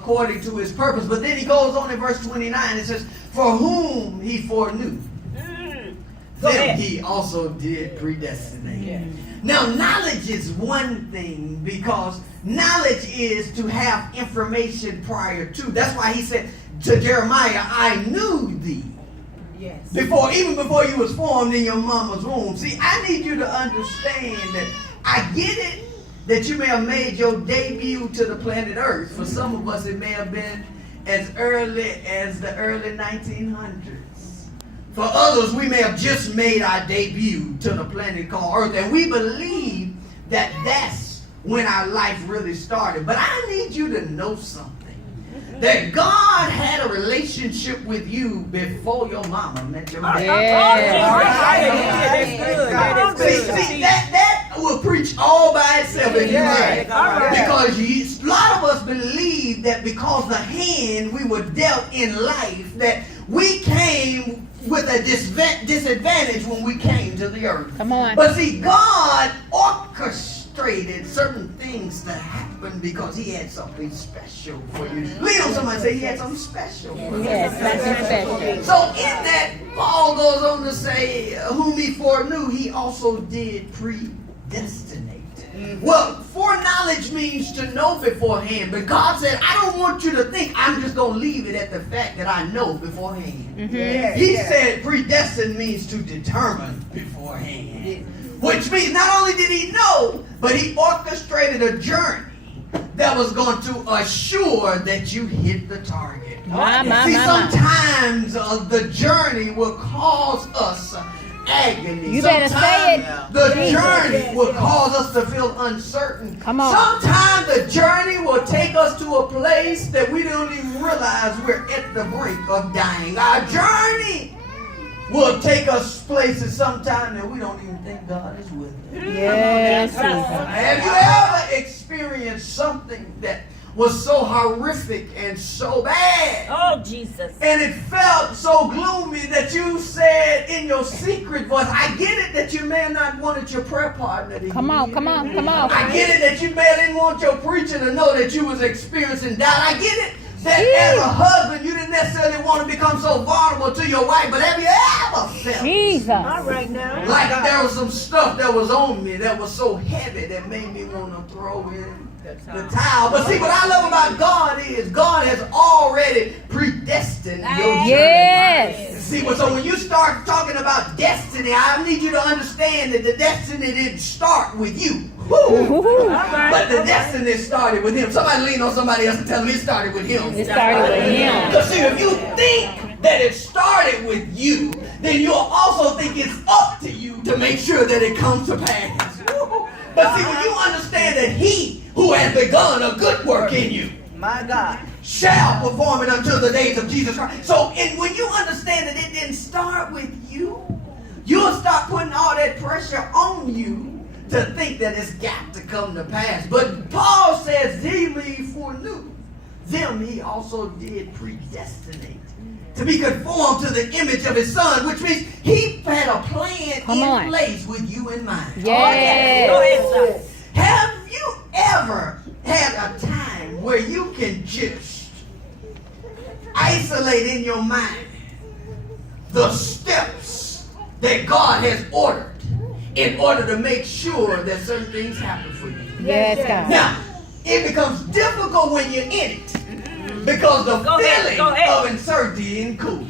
according to his purpose. But then he goes on in verse 29, it says, for whom he foreknew, them he also did predestinate. Yeah. Now, knowledge is one thing, because knowledge is to have information prior to. That's why he said to Jeremiah, I knew thee. Yes. Even before you was formed in your mama's womb. See, I need you to understand that I get it that you may have made your debut to the planet Earth. For some of us, it may have been as early as the early 1900s. For others, we may have just made our debut to the planet called Earth, and we believe that that's when our life really started. But I need you to know something. That God had a relationship with you before your mama met your daddy. See, that will preach all by itself if you're right. Because a lot of us believe that because the hand we were dealt in life, that we came with a disadvantage when we came to the earth. Come on. But see, God orchestrated certain things to happen because he had something special for you. Lean on somebody and say he had something special for you. Yes, something special. So in that, Paul goes on to say, whom he foreknew, he also did predestinate. Well, foreknowledge means to know beforehand. But God said, I don't want you to think I'm just going to leave it at the fact that I know beforehand. Mm-hmm. He said predestined means to determine beforehand. Which means not only did he know, but he orchestrated a journey that was going to assure that you hit the target. Sometimes the journey will cause us agony. You better say it. The journey will cause us to feel uncertain. Come on. Sometimes the journey will take us to a place that we don't even realize we're at the brink of dying. Our journey will take us places sometime that we don't even think God is with us. Yes. Have you ever experienced something that was so horrific and so bad? Oh, Jesus. And it felt so gloomy that you said in your secret voice, I get it that you may have not wanted your prayer partner to Come on. I get it that you may have didn't want your preacher to know that you was experiencing doubt. I get it that as a husband, you didn't necessarily want to become so vulnerable to your wife, but have you ever felt Jesus. All right now. like there was some stuff that was on me that was so heavy that made me want to throw in the towel? But see, what I love about God is God has already predestined your journey. Yes. See, so when you start talking about destiny, I need you to understand that the destiny didn't start with you. But the destiny started with him. Somebody lean on somebody else and tell them it started with him. It started with him. Because see, if you think that it started with you, then you'll also think it's up to you to make sure that it comes to pass. But see, when you understand that he who has begun a good work in you, My God. shall perform it until the days of Jesus Christ. So when you understand that it didn't start with you, you'll start putting all that pressure on you to think that it's got to come to pass. But Paul says, he foreknew, them he also did predestinate to be conformed to the image of his son, which means he had a plan in place with you in mind. Yes. Have you ever had a time where you can just isolate in your mind the steps that God has ordered in order to make sure that certain things happen for you? Yes, God. Now, it becomes difficult when you're in it because the feeling of uncertainty isn't cool.